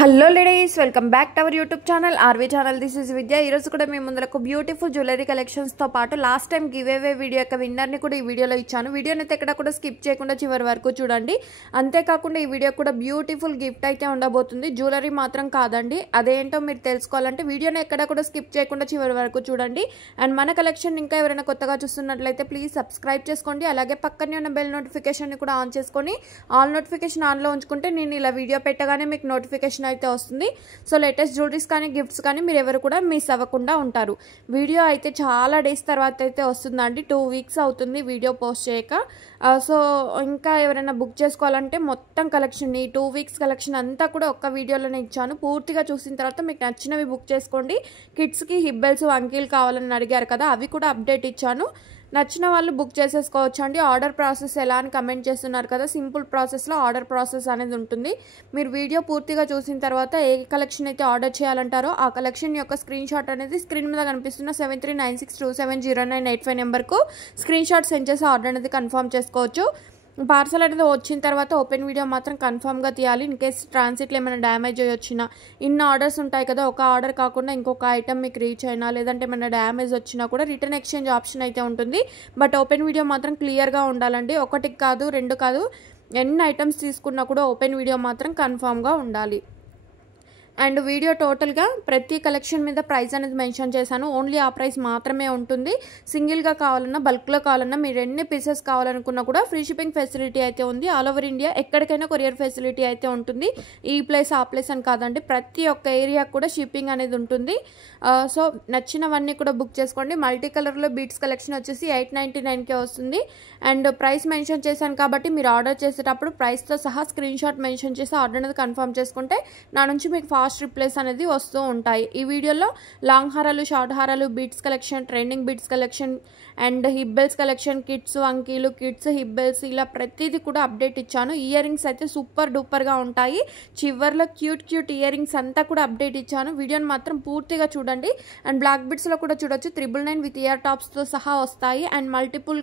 Hello ladies, welcome back to our YouTube channel RV channel. This is Vidya. ఈరోజు కూడా మీ ముందరకు బ్యూటిఫుల్ జ్యువెలరీ కలెక్షన్స్తో పాటు last time give away video యొక్క విన్నర్ని కూడా ఈ వీడియోలో ఇచ్చాను. వీడియోని అయితే ఎక్కడ కూడా స్కిప్ చేయకుండా చివరి వరకు చూడండి. అంతేకాకుండా ఈ వీడియో కూడా బ్యూటిఫుల్ గిఫ్ట్ అయితే ఉండబోతుంది. జ్యువెలరీ మాత్రం కాదండి. అదేంటో మీరు తెలుసుకోవాలంటే వీడియోని ఎక్కడ కూడా స్కిప్ చేయకుండా చివరి వరకు చూడండి. అండ్ మన కలెక్షన్ ఇంకా ఎవరైనా కొత్తగా చూస్తున్నట్లయితే ప్లీజ్ సబ్స్క్రైబ్ చేసుకోండి. అలాగే పక్కనే ఉన్న బెల్ నోటిఫికేషన్ని కూడా ఆన్ చేసుకొని ఆల్ నోటిఫికేషన్ ఆన్లో ఉంచుకుంటే నేను ఇలా వీడియో పెట్టగానే మీకు నోటిఫికేషన్ అయితే వస్తుంది. సో లేటెస్ట్ జ్యువెలరీస్ కానీ గిఫ్ట్స్ కానీ మీరు ఎవరు కూడా మిస్ అవ్వకుండా ఉంటారు. వీడియో అయితే చాలా డేస్ తర్వాత అయితే వస్తుందండి. 2 వీక్స్ అవుతుంది వీడియో పోస్ట్ చేయక. సో ఇంకా ఎవరైనా బుక్ చేసుకోవాలంటే మొత్తం కలెక్షన్, ఈ 2 వీక్స్ కలెక్షన్ అంతా కూడా ఒక్క వీడియోలోనే ఇచ్చాను. పూర్తిగా చూసిన తర్వాత మీకు నచ్చినవి బుక్ చేసుకోండి. కిడ్స్కి హిబ్బెల్స్ వంకీలు కావాలని అడిగారు కదా, అవి కూడా అప్డేట్ ఇచ్చాను. నచ్చిన వాళ్ళు బుక్ చేసేసుకోవచ్చు అండి. ఆర్డర్ ప్రాసెస్ ఎలా అని కమెంట్ చేస్తున్నారు కదా, సింపుల్ ప్రాసెస్లో ఆర్డర్ ప్రాసెస్ అనేది ఉంటుంది. మీరు వీడియో పూర్తిగా చూసిన తర్వాత ఏ కలెక్షన్ అయితే ఆర్డర్ చేయాలంటారో ఆ కలెక్షన్ యొక్క స్క్రీన్ షాట్ అనేది స్క్రీన్ మీద కనిపిస్తున్న 7396270985 నెంబర్కు స్క్రీన్ షాట్ సెండ్ చేసి ఆర్డర్ అనేది కన్ఫర్మ్ చేసుకోవచ్చు. పార్సల్ అనేది వచ్చిన తర్వాత ఓపెన్ వీడియో మాత్రం కన్ఫర్మ్గా తీయాలి. ఇన్ కేస్ ట్రాన్సిట్లో ఏమైనా డ్యామేజ్ అయ్యి వచ్చినా, ఇన్ని ఆర్డర్స్ ఉంటాయి కదా, ఒక ఆర్డర్ కాకుండా ఇంకొక ఐటమ్ మీకు రీచ్ అయినా లేదంటే ఏమైనా డ్యామేజ్ వచ్చినా కూడా రిటర్న్ ఎక్స్చేంజ్ ఆప్షన్ అయితే ఉంటుంది. బట్ ఓపెన్ వీడియో మాత్రం క్లియర్గా ఉండాలండి. ఒకటి కాదు, 2 కాదు, ఎన్ని ఐటమ్స్ తీసుకున్నా కూడా ఓపెన్ వీడియో మాత్రం కన్ఫర్మ్గా ఉండాలి. అండ్ వీడియో టోటల్గా ప్రతి కలెక్షన్ మీద ప్రైస్ అనేది మెన్షన్ చేశాను. ఓన్లీ ఆ ప్రైస్ మాత్రమే ఉంటుంది. సింగిల్గా కావాలన్నా, బల్క్లో కావాలన్నా, మీరు ఎన్ని పీసెస్ కావాలనుకున్నా కూడా ఫ్రీ షిప్పింగ్ ఫెసిలిటీ అయితే ఉంది. ఆల్ ఓవర్ ఇండియా ఎక్కడికైనా కొరియర్ ఫెసిలిటీ అయితే ఉంటుంది. ఈ ప్లేస్ ఆ ప్లేస్ అని కాదండి, ప్రతి ఒక్క ఏరియాకు కూడా షిప్పింగ్ అనేది ఉంటుంది. సో నచ్చినవన్నీ కూడా బుక్ చేసుకోండి. మల్టీ కలర్లో బీట్స్ కలెక్షన్ వచ్చేసి 899కే వస్తుంది. అండ్ ప్రైస్ మెన్షన్ చేశాను కాబట్టి మీరు ఆర్డర్ చేసేటప్పుడు ప్రైస్తో సహా స్క్రీన్ షాట్ మెన్షన్ చేసి ఆర్డర్ అనేది కన్ఫర్మ్ చేసుకుంటే నా నుంచి మీకు ఫాస్ట్ రిప్లైస్ అనేది వస్తూ ఉంటాయి. ఈ వీడియోలో లాంగ్ హారాలు, షార్ట్ హారాలు, beads collection, trending beads collection and హిబ్బెల్స్ కలెక్షన్, కిడ్స్ వంకీలు, కిడ్స్ హిబ్బెల్స్, ఇలా ప్రతిదీ కూడా అప్డేట్ ఇచ్చాను. ఇయర్ రింగ్స్ అయితే సూపర్ డూపర్గా ఉంటాయి. చివర్లో క్యూట్ ఇయర్ రింగ్స్ అంతా కూడా అప్డేట్ ఇచ్చాను. వీడియోని మాత్రం పూర్తిగా చూడండి. అండ్ బ్లాక్ బిట్స్లో కూడా చూడొచ్చు. 999 విత్ ఇయర్ టాప్స్తో సహా వస్తాయి. అండ్ మల్టిపుల్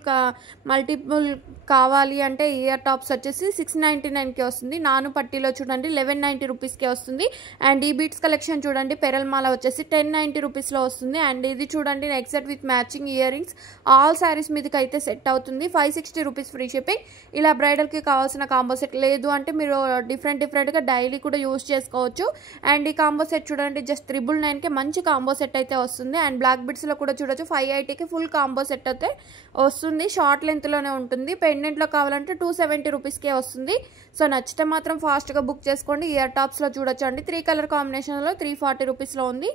కావాలి అంటే ఇయర్ టాప్స్ వచ్చేసి 699కే వస్తుంది. నాను పట్టీలో చూడండి 1190 రూపీస్కే వస్తుంది. అండ్ ఈ బీట్స్ కలెక్షన్ చూడండి, పెరల్మాల వచ్చేసి 1090 రూపీస్లో వస్తుంది. అండ్ ఇది చూడండి neck set with matching ear rings, all saris మీదకి అయితే సెట్ అవుతుంది. 560 రూపీస్ ఫ్రీ షిప్పింగ్. ఇలా బ్రైడల్కి కావాల్సిన కాంబో సెట్, లేదు అంటే మీరు డిఫరెంట్గా డైలీ కూడా యూజ్ చేసుకోవచ్చు. అండ్ ఈ కాంబో సెట్ చూడండి జస్ట్ 999కే మంచి కాంబో సెట్ అయితే వస్తుంది. అండ్ బ్లాక్ బిట్స్లో కూడా చూడొచ్చు 580కి ఫుల్ కాంబో సెట్ అయితే వస్తుంది. షార్ట్ లెంత్లోనే ఉంటుంది. పెండెంట్లో కావాలంటే 270 రూపీస్కే వస్తుంది. సో నచ్చితే మాత్రం ఫాస్ట్గా బుక్ చేసుకోండి. ఇయర్ టాప్స్లో చూడొచ్చు అండి 3 కలర్ కాంబినేషన్లో 340 రూపీస్లో ఉంది.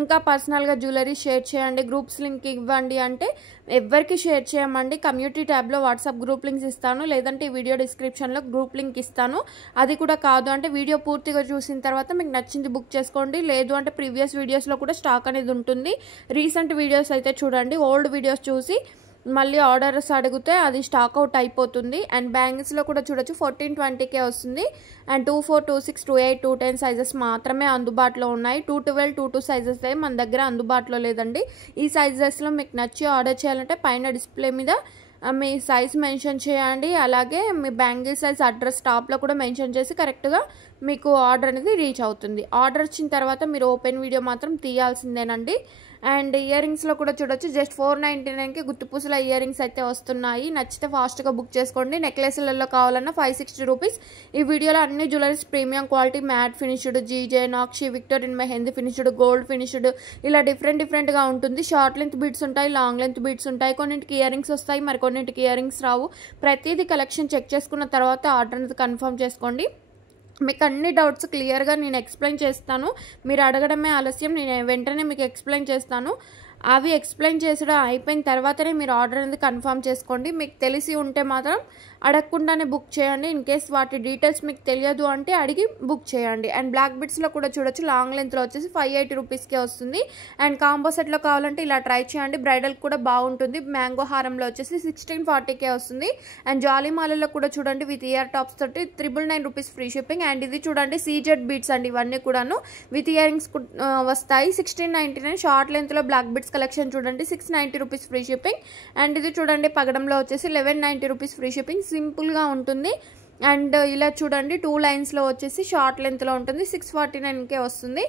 ఇంకా పర్సనల్గా జ్యువెలరీ షేర్ చేయండి, గ్రూప్స్ లింక్ ఇవ్వండి అంటే ఎవరికి షేర్ చేయమండి. కమ్యూనిటీ ట్యాబ్లో వాట్సాప్ గ్రూప్ లింక్స్ ఇస్తాను, లేదంటే ఈ వీడియో డిస్క్రిప్షన్లో గ్రూప్ లింక్ ఇస్తాను. అది కూడా కాదు అంటే వీడియో పూర్తిగా చూసిన తర్వాత మీకు నచ్చింది బుక్ చేసుకోండి. లేదు అంటే ప్రీవియస్ వీడియోస్లో కూడా స్టాక్ అనేది ఉంటుంది. రీసెంట్ వీడియోస్ అయితే చూడండి, ఓల్డ్ వీడియోస్ చూసి మళ్ళీ ఆర్డర్స్ అడిగితే అది స్టాక్ అవుట్ అయిపోతుంది. అండ్ బ్యాంగిల్స్లో కూడా చూడొచ్చు 1420కే వస్తుంది. అండ్ 24, 26, 28, 210 సైజెస్ మాత్రమే అందుబాటులో ఉన్నాయి. 212, 22 సైజెస్ మన దగ్గర అందుబాటులో లేదండి. ఈ సైజెస్లో మీకు నచ్చి ఆర్డర్ చేయాలంటే పైన డిస్ప్లే మీద మీ సైజ్ మెన్షన్ చేయండి. అలాగే మీ బ్యాంగిల్ సైజ్ అడ్రస్ టాప్లో కూడా మెన్షన్ చేసి కరెక్ట్గా మీకు ఆర్డర్ అనేది రీచ్ అవుతుంది. ఆర్డర్ వచ్చిన తర్వాత మీరు ఓపెన్ వీడియో మాత్రం తీయాల్సిందేనండి. అండ్ ఇయర్ రింగ్స్లో కూడా చూడొచ్చు జస్ట్ 499కి గుత్తుపూసల ఇయర్ రింగ్స్ అయితే వస్తున్నాయి. నచ్చితే ఫాస్ట్గా బుక్ చేసుకోండి. నెక్లెస్లలో కావాలన్నా 560 రూపీస్. ఈ వీడియోలో అన్ని జ్యువెలరీస్ ప్రీమియం క్వాలిటీ, మ్యాట్ ఫినిష్డ్, జీజే, నాక్షి, Victorian mehndi finished, gold finished, ఇలా డిఫరెంట్గా ఉంటుంది. షార్ట్ లెంత్ బీడ్స్ ఉంటాయి, లాంగ్ లెంత్ బీడ్స్ ఉంటాయి. కొన్నింటికి ఇయర్ రింగ్స్ వస్తాయి, మరి కొన్నింటికి ఇయర్ రింగ్స్ రావు. ప్రతిదీ కలెక్షన్ చెక్ చేసుకున్న తర్వాత ఆర్డర్ అనేది కన్ఫర్మ్ చేసుకోండి. మీకు అన్ని డౌట్స్ క్లియర్గా నేను ఎక్స్ప్లెయిన్ చేస్తాను. మీరు అడగడమే ఆలస్యం, నేను వెంటనే మీకు ఎక్స్ప్లెయిన్ చేస్తాను. అవి ఎక్స్ప్లెయిన్ చేసడం అయిపోయిన తర్వాతనే మీరు ఆర్డర్ అనేది కన్ఫర్మ్ చేసుకోండి. మీకు తెలిసి ఉంటే మాత్రం అడగకుండానే బుక్ చేయండి. ఇన్ కేస్ వాటి డీటెయిల్స్ మీకు తెలియదు అంటే అడిగి బుక్ చేయండి. అండ్ బ్లాక్ బిట్స్లో కూడా చూడొచ్చు లాంగ్ లెంత్లో వచ్చేసి 580 రూపీస్కే వస్తుంది. అండ్ కాంబో సెట్లో కావాలంటే ఇలా ట్రై చేయండి, బ్రైడల్ కూడా బాగుంటుంది. మ్యాంగో హారంలో వచ్చేసి 1640కే వస్తుంది. అండ్ జాలీమాలలో కూడా చూడండి విత్ ఇయర్ టాప్స్ తోటి 999 రూపీస్ ఫ్రీ షిప్పింగ్. అండ్ ఇది చూడండి సీజెడ్ బీట్స్ అండి, ఇవన్నీ కూడాను విత్ ఇయర్ రింగ్స్ వస్తాయి. 1699. షార్ట్ లెంత్లో బ్లాక్ బిట్స్ కలెక్షన్ చూడండి 690 రూపీస్ ఫ్రీ షిప్పింగ్. అండ్ ఇది చూడండి పగడంలో వచ్చేసి 1190 రూపీస్ ఫ్రీ షిప్పింగ్. సింపుల్గా ఉంటుంది. అండ్ ఇలా చూడండి 2 లైన్స్లో వచ్చేసి షార్ట్ లెంత్లో ఉంటుంది, 649కే వస్తుంది.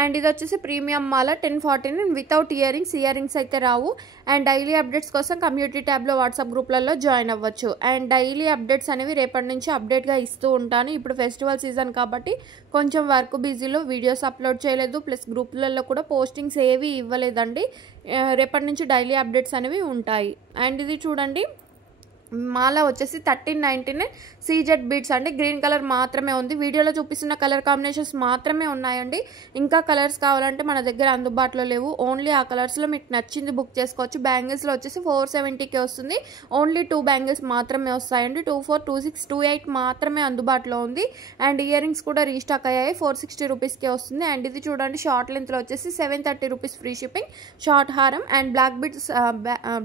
అండ్ ఇది వచ్చేసి ప్రీమియం మాల 1049 వితౌట్ ఇయరింగ్స్ అయితే రావు. అండ్ డైలీ అప్డేట్స్ కోసం కమ్యూనిటీ ట్యాబ్లో వాట్సాప్ గ్రూప్లలో జాయిన్ అవ్వచ్చు. అండ్ డైలీ అప్డేట్స్ అనేవి రేపటి నుంచి అప్డేట్గా ఇస్తూ ఉంటాను. ఇప్పుడు ఫెస్టివల్ సీజన్ కాబట్టి కొంచెం వర్క్ బిజీలో వీడియోస్ అప్లోడ్ చేయలేదు, ప్లస్ గ్రూప్లలో కూడా పోస్టింగ్స్ ఏవి ఇవ్వలేదండి. రేపటి నుంచి డైలీ అప్డేట్స్ అనేవి ఉంటాయి. అండ్ ఇది చూడండి మాల వచ్చేసి 1399 సీజెడ్ బీడ్స్ అండి. గ్రీన్ కలర్ మాత్రమే ఉంది, వీడియోలో చూపిస్తున్న కలర్ కాంబినేషన్స్ మాత్రమే ఉన్నాయండి. ఇంకా కలర్స్ కావాలంటే మన దగ్గర అందుబాటులో లేవు. ఓన్లీ ఆ కలర్స్లో మీకు నచ్చింది బుక్ చేసుకోవచ్చు. బ్యాంగిల్స్లో వచ్చేసి 470కే వస్తుంది. ఓన్లీ 2 బ్యాంగిల్స్ మాత్రమే వస్తాయండి. 24, 26, 28 మాత్రమే అందుబాటులో ఉంది. అండ్ ఇయర్ రింగ్స్ కూడా రీస్టాక్ అయ్యాయి, 460 రూపీస్కే వస్తుంది. అండ్ ఇది చూడండి షార్ట్ లెంత్లో వచ్చేసి 730 రూపీస్ ఫ్రీ షిప్పింగ్. షార్ట్ హారం అండ్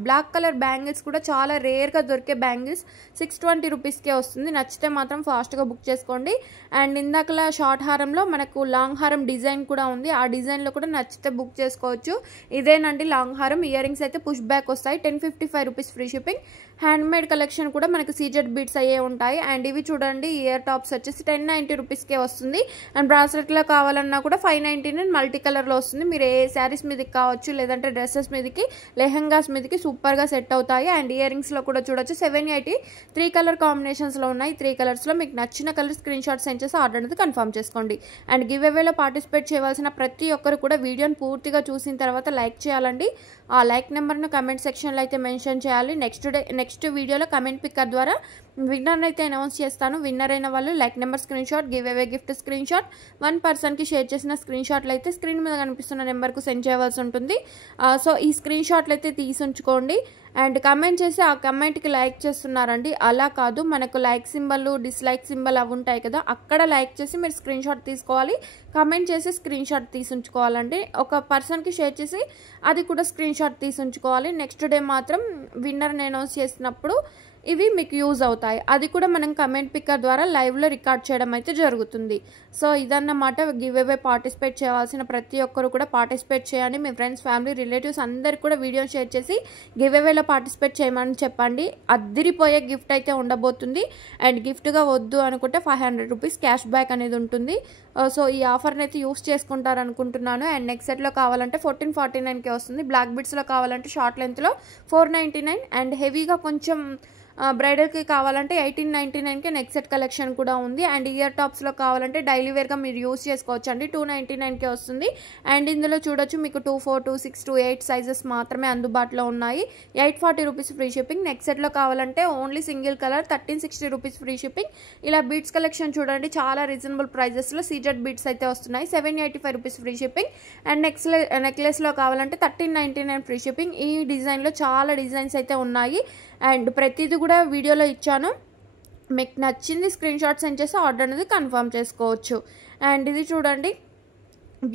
బ్లాక్ కలర్ బ్యాంగిల్స్ కూడా చాలా రేర్గా దొరికే బ్యాంగిల్స్ 620 రూపీస్కే వస్తుంది. నచ్చితే మాత్రం ఫాస్ట్గా బుక్ చేసుకోండి. అండ్ ఇందాకలా షార్ట్ హారంలో మనకు లాంగ్ హారం డిజైన్ కూడా ఉంది, ఆ డిజైన్లో కూడా నచ్చితే బుక్ చేసుకోవచ్చు. ఇదేనండి లాంగ్ హారం. ఇయర్ రింగ్స్ అయితే పుష్ బ్యాక్ వస్తాయి, 1055 rupees free shipping. Handmade collection కూడా మనకు సీజెడ్ బీడ్స్ అయ్యే ఉంటాయి. అండ్ ఇవి చూడండి ఇయర్ టాప్స్ వచ్చేసి 1090 రూపీస్కే వస్తుంది. అండ్ బ్రాస్లెట్లో కావాలన్నా కూడా 599 మల్టీ కలర్లో వస్తుంది. మీరు ఏ శారీస్ మీదకి కావచ్చు, లేదంటే డ్రెస్సెస్ మీదకి, లెహంగాస్ మీదకి సూపర్గా సెట్ అవుతాయి. అండ్ ఇయర్ రింగ్స్లో కూడా చూడొచ్చు 780 3 కలర్ కాంబినేషన్స్లో ఉన్నాయి. 3 కలర్స్లో మీకు నచ్చిన కలర్ స్క్రీన్ షాట్ సెండ్ చేసి ఆర్డర్ అనేది కన్ఫర్మ్ చేసుకోండి. అండ్ గివ్ అవేలో పార్టిసిపేట్ చేయవలసిన ప్రతి ఒక్కరు కూడా వీడియోని పూర్తిగా చూసిన తర్వాత లైక్ చేయాలండి. ఆ లైక్ నెంబర్ను కమెంట్ సెక్షన్లో అయితే మెన్షన్ చేయాలి. నెక్స్ట్ వీడియోలో కమెంట్ పిక్కర్ ద్వారా విన్నర్ అయితే అనౌన్స్ చేస్తాను. విన్నర్ అయిన వాళ్ళు like number screen shot, give away gift screen shot, 1 పర్సన్కి షేర్ చేసిన స్క్రీన్ షాట్లు అయితే స్క్రీన్ మీద కనిపిస్తున్న నెంబర్కు సెండ్ చేయవలసి ఉంటుంది. సో ఈ స్క్రీన్ షాట్లు అయితే తీసి ఉంచుకోండి. అండ్ కమెంట్ చేసి ఆ కమెంట్కి లైక్ చేస్తున్నారండి, అలా కాదు, మనకు లైక్ సింబల్, డిస్లైక్ సింబల్ అవి ఉంటాయి కదా, అక్కడ లైక్ చేసి మీరు స్క్రీన్ షాట్ తీసుకోవాలి. కమెంట్ చేసి స్క్రీన్ షాట్ తీసి ఉంచుకోవాలండి. ఒక పర్సన్కి షేర్ చేసి అది కూడా స్క్రీన్ షాట్ తీసి ఉంచుకోవాలి. నెక్స్ట్ డే మాత్రం విన్నర్ని అనౌన్స్ చేసినప్పుడు ఇవి మీకు యూజ్ అవుతాయి. అది కూడా మనం కమెంట్ పిక్కర్ ద్వారా లైవ్లో రికార్డ్ చేయడం అయితే జరుగుతుంది. సో ఇదన్నమాట. గివ్ అవే పార్టిసిపేట్ చేయాల్సిన ప్రతి ఒక్కరు కూడా పార్టిసిపేట్ చేయండి. మీ ఫ్రెండ్స్, ఫ్యామిలీ, రిలేటివ్స్ అందరికి కూడా వీడియో షేర్ చేసి గివ్ అవేలో పార్టిసిపేట్ చేయమని చెప్పండి. అద్దిరిపోయే గిఫ్ట్ అయితే ఉండబోతుంది. అండ్ గిఫ్ట్గా వద్దు అనుకుంటే 500 రూపీస్ క్యాష్ బ్యాక్ అనేది ఉంటుంది. సో ఈ ఆఫర్ని అయితే యూస్ చేసుకుంటారు అనుకుంటున్నాను. అండ్ నెక్స్ట్ సెట్లో కావాలంటే 1449కే వస్తుంది. బ్లాక్ బిట్స్లో కావాలంటే షార్ట్ లెంత్లో 499. అండ్ హెవీగా కొంచెం బ్రైడల్కి కావాలంటే 1899కే నెక్స్ట్ సెట్ కలెక్షన్ కూడా ఉంది. అండ్ ఇయర్ టాప్స్లో కావాలంటే డైలీ వేర్గా మీరు యూస్ చేసుకోవచ్చు అండి, 299కే వస్తుంది. అండ్ ఇందులో చూడొచ్చు మీకు 24, 26, 28 సైజెస్ మాత్రమే అందుబాటులో ఉన్నాయి. 840 రూపీస్ ఫ్రీ షిప్పింగ్. నెక్స్ట్ సెట్లో కావాలంటే only single colour 1360 rupees free shipping. ఇలా బీట్స్ కలెక్షన్ చూడండి, చాలా రీజనబుల్ ప్రైజెస్లో సీజెడ్ బీట్స్ అయితే వస్తున్నాయి, 785 రూపీస్ ఫ్రీ షిప్పింగ్. అండ్ నెక్లెస్లో కావాలంటే 1399 ఫ్రీ షిప్పింగ్. ఈ డిజైన్లో చాలా డిజైన్స్ అయితే ఉన్నాయి. అండ్ ప్రతిదీ కూడా వీడియోలో ఇచ్చాను. మీకు నచ్చింది స్క్రీన్ షాట్ సెండ్ చేసి ఆర్డర్ అనేది కన్ఫర్మ్ చేసుకోవచ్చు. అండ్ ఇది చూడండి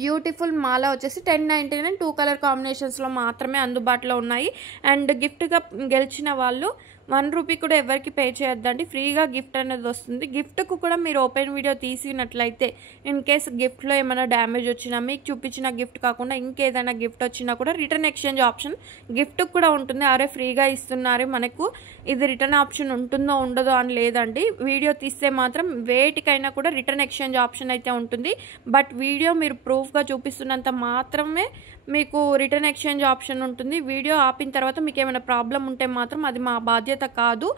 బ్యూటిఫుల్ మాల వచ్చేసి 1099 2 కలర్ కాంబినేషన్స్లో మాత్రమే అందుబాటులో ఉన్నాయి. అండ్ గిఫ్ట్గా గెలిచిన వాళ్ళు 1 రూపీ కూడా ఎవరికి పే చేయొద్దండి, ఫ్రీగా గిఫ్ట్ అనేది వస్తుంది. గిఫ్ట్కు కూడా మీరు ఓపెన్ వీడియో తీసినట్లయితే ఇన్ కేస్ గిఫ్ట్లో ఏమైనా డ్యామేజ్ వచ్చినా, మీకు చూపించిన గిఫ్ట్ కాకుండా ఇంకేదైనా గిఫ్ట్ వచ్చినా కూడా రిటర్న్ ఎక్స్చేంజ్ ఆప్షన్ గిఫ్ట్కి కూడా ఉంటుంది. అరే ఫ్రీగా ఇస్తున్నారు మనకు, ఇది రిటర్న్ ఆప్షన్ ఉంటుందో ఉండదో అని లేదండి. వీడియో తీస్తే మాత్రం వేటికైనా కూడా రిటర్న్ ఎక్స్చేంజ్ ఆప్షన్ అయితే ఉంటుంది. బట్ వీడియో మీరు ప్రూఫ్గా చూపిస్తున్నంత మాత్రమే మీకు రిటర్న్ ఎక్స్చేంజ్ ఆప్షన్ ఉంటుంది. వీడియో ఆపిన తర్వాత మీకు ఏమైనా ప్రాబ్లం ఉంటే మాత్రం అది మా బాధ్యత కాదు.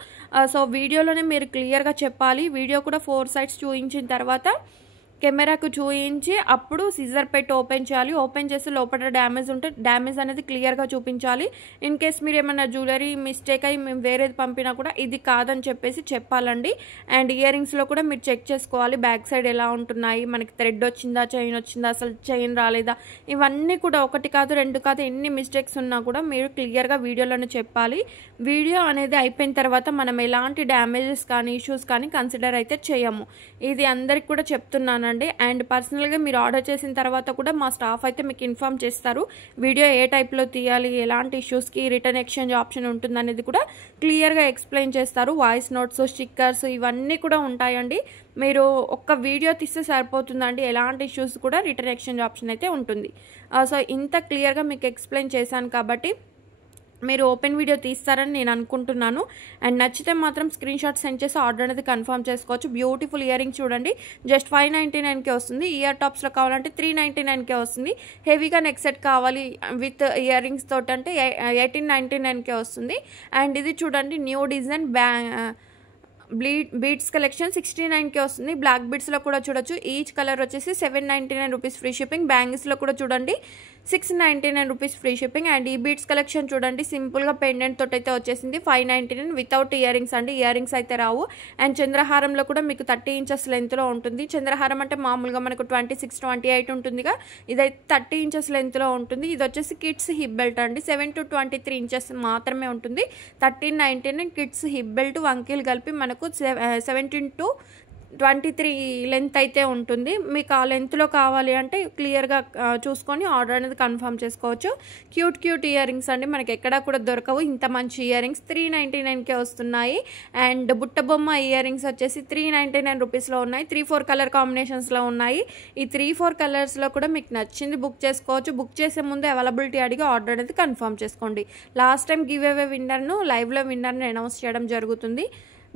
సో వీడియోలోనే మీరు క్లియర్గా చెప్పాలి. వీడియో కూడా 4 సైడ్స్ చూపించిన తర్వాత కెమెరాకు చూయించి అప్పుడు సిజర్ పెట్టి ఓపెన్ చేయాలి. ఓపెన్ చేసి లోపల డ్యామేజ్ ఉంటే డ్యామేజ్ అనేది క్లియర్గా చూపించాలి. ఇన్ కేస్ మీరు ఏమైనా జ్యువెలరీ మిస్టేక్ అయ్యి మేము వేరేది పంపినా కూడా ఇది కాదని చెప్పేసి చెప్పాలండి. అండ్ ఇయర్ రింగ్స్లో కూడా మీరు చెక్ చేసుకోవాలి, బ్యాక్ సైడ్ ఎలా ఉంటున్నాయి, మనకి థ్రెడ్ వచ్చిందా, చైన్ వచ్చిందా, అసలు చైన్ రాలేదా, ఇవన్నీ కూడా 1 కాదు 2 కాదు ఎన్ని మిస్టేక్స్ ఉన్నా కూడా మీరు క్లియర్గా వీడియోలోనే చెప్పాలి. వీడియో అనేది అయిపోయిన తర్వాత మనం ఎలాంటి డ్యామేజెస్ కానీ ఇష్యూస్ కానీ కన్సిడర్ అయితే చేయము. ఇది అందరికి కూడా చెప్తున్నాను. అండ్ పర్సనల్గా మీరు ఆర్డర్ చేసిన తర్వాత కూడా మా స్టాఫ్ అయితే మీకు ఇన్ఫార్మ్ చేస్తారు. వీడియో ఏ టైప్లో తీయాలి, ఎలాంటి ఇష్యూస్కి రిటర్న్ ఎక్స్చేంజ్ ఆప్షన్ ఉంటుంది అనేది కూడా క్లియర్గా ఎక్స్ప్లెయిన్ చేస్తారు. వాయిస్ నోట్స్, స్టిక్కర్స్ ఇవన్నీ కూడా ఉంటాయండి. మీరు ఒక్క వీడియో తీస్తే సరిపోతుందండి, ఎలాంటి ఇష్యూస్ కూడా రిటర్న్ ఎక్స్చేంజ్ ఆప్షన్ అయితే ఉంటుంది. సో ఇంత క్లియర్గా మీకు ఎక్స్ప్లెయిన్ చేశాను కాబట్టి మీరు ఓపెన్ వీడియో తీస్తారని నేను అనుకుంటున్నాను. అండ్ నచ్చితే మాత్రం స్క్రీన్ షాట్ సెండ్ చేసి ఆర్డర్ అనేది కన్ఫర్మ్ చేసుకోవచ్చు. బ్యూటిఫుల్ ఇయర్ రింగ్ చూడండి, జస్ట్ 599కే వస్తుంది. ఇయర్ టాప్స్లో కావాలంటే 399కే వస్తుంది. హెవీగా నెక్ సెట్ కావాలి విత్ ఇయర్ రింగ్స్ తోటి అంటే 1899కే వస్తుంది. అండ్ ఇది చూడండి న్యూ డిజైన్ బీడ్స్ కలెక్షన్ 69కే వస్తుంది. బ్లాక్ బీడ్స్లో కూడా చూడొచ్చు. ఈచ్ కలర్ వచ్చేసి 799 రూపీస్ ఫ్రీ షిప్పింగ్. బ్యాంగిల్స్లో కూడా చూడండి 699 రూపీస్ ఫ్రీ షిప్పింగ్. అండ్ ఈ బీడ్స్ కలెక్షన్ చూడండి సింపుల్గా పెండెంట్ తోటి అయితే వచ్చేసింది 599 వితౌట్ ఇయర్ రింగ్స్ అండి. ఇయర్ రింగ్స్ అయితే రావు. అండ్ చంద్రహారంలో కూడా మీకు 30 ఇంచెస్ లెంత్లో ఉంటుంది. చంద్రహారం అంటే మామూలుగా మనకు 26, 28 ఉంటుందిగా, ఇదైతే 30 ఇంచెస్ లెంత్లో ఉంటుంది. ఇది వచ్చేసి కిడ్స్ హిప్ బెల్ట్ అండి. 7 to 23 ఇంచెస్ మాత్రమే ఉంటుంది. 1399 కిడ్స్ హిప్ బెల్ట్ వంకీలు కలిపి మనకు 17 to 23 లెంత్ అయితే ఉంటుంది. మీకు ఆ లెంత్లో కావాలి అంటే క్లియర్గా చూసుకొని ఆర్డర్ అనేది కన్ఫర్మ్ చేసుకోవచ్చు. క్యూట్ ఇయర్ రింగ్స్ అండి, మనకి ఎక్కడా కూడా దొరకవు ఇంత మంచి ఇయర్ రింగ్స్. 399కే వస్తున్నాయి. అండ్ బుట్టబొమ్మ ఇయర్ రింగ్స్ వచ్చేసి 399 రూపీస్లో ఉన్నాయి. 3-4 కలర్ కాంబినేషన్స్లో ఉన్నాయి. ఈ 3-4 కలర్స్లో కూడా మీకు నచ్చింది బుక్ చేసుకోవచ్చు. బుక్ చేసే ముందు అవైలబిలిటీ అడిగి ఆర్డర్ అనేది కన్ఫర్మ్ చేసుకోండి. లాస్ట్ టైం గివ్ అవే విన్నర్ను లైవ్లో విన్నర్ని అనౌన్స్ చేయడం జరుగుతుంది.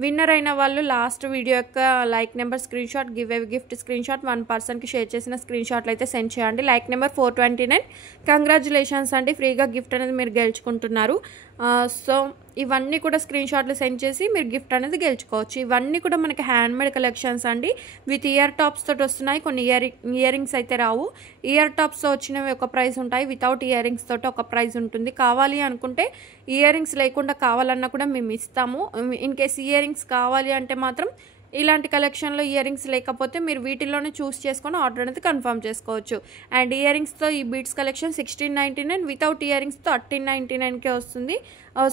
విన్నర్ అయిన వాళ్ళు లాస్ట్ వీడియో యొక్క like number screen shot, give away gift screen shot 1 పర్సన్కి షేర్ చేసిన స్క్రీన్ షాట్లు అయితే సెండ్ చేయండి. Like number 429. కంగ్రాచులేషన్స్ అండి, ఫ్రీగా గిఫ్ట్ అనేది మీరు గెలుచుకుంటున్నారు. సో ఇవన్నీ కూడా స్క్రీన్ షాట్లు సెండ్ చేసి మీరు గిఫ్ట్ అనేది గెలుచుకోవచ్చు. ఇవన్నీ కూడా మనకి హ్యాండ్మేడ్ కలెక్షన్స్ అండి. విత్ ఇయర్ టాప్స్ తోటి వస్తున్నాయి. కొన్ని ఇయర్ రింగ్స్ అయితే రావు. ఇయర్ టాప్స్తో వచ్చినవి ఒక ప్రైస్ ఉంటాయి, వితౌట్ ఇయర్ రింగ్స్ తోటి ఒక ప్రైస్ ఉంటుంది. కావాలి అనుకుంటే ఇయర్ రింగ్స్ లేకుండా కావాలన్నా కూడా మేము ఇస్తాము. ఇన్ కేస్ ఇయర్ రింగ్స్ కావాలి అంటే మాత్రం ఇలాంటి కలెక్షన్లో ఇయర్ రింగ్స్ లేకపోతే మీరు వీటిల్లోనే చూస్ చేసుకొని ఆర్డర్ అనేది కన్ఫర్మ్ చేసుకోవచ్చు. అండ్ ఇయర్ రింగ్స్తో ఈ బీడ్స్ కలెక్షన్ 1699, వితౌట్ ఇయర్ రింగ్స్తో 1399కే వస్తుంది.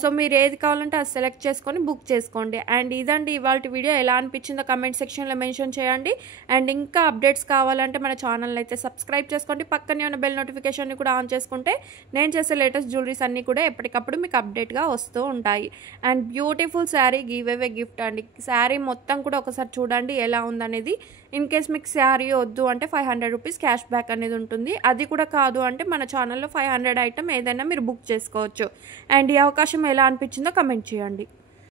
సో మీరు ఏది కావాలంటే అది సెలెక్ట్ చేసుకొని బుక్ చేసుకోండి. అండ్ ఇదండి ఇవాళ వీడియో. ఎలా అనిపించిందో కమెంట్ సెక్షన్లో మెన్షన్ చేయండి. అండ్ ఇంకా అప్డేట్స్ కావాలంటే మన ఛానల్ని అయితే సబ్స్క్రైబ్ చేసుకోండి. పక్కనే ఉన్న బెల్ నోటిఫికేషన్ని కూడా ఆన్ చేసుకుంటే నేను చేసే లేటెస్ట్ జ్యువెలరీస్ అన్నీ కూడా ఎప్పటికప్పుడు మీకు అప్డేట్గా వస్తూ ఉంటాయి. And beautiful sari give away gift అండి. శారీ మొత్తం కూడా ఒకసారి చూడండి ఎలా ఉందనేది. ఇన్ కేస్ మీకు శారీ వద్దు అంటే 500 రూపీస్ క్యాష్ బ్యాక్ అనేది ఉంటుంది. అది కూడా కాదు అంటే మన ఛానల్లో 500 ఐటమ్ ఏదైనా మీరు బుక్ చేసుకోవచ్చు. అండ్ ఈ అవకాశం ఎలా అనిపించిందో కమెంట్ చేయండి.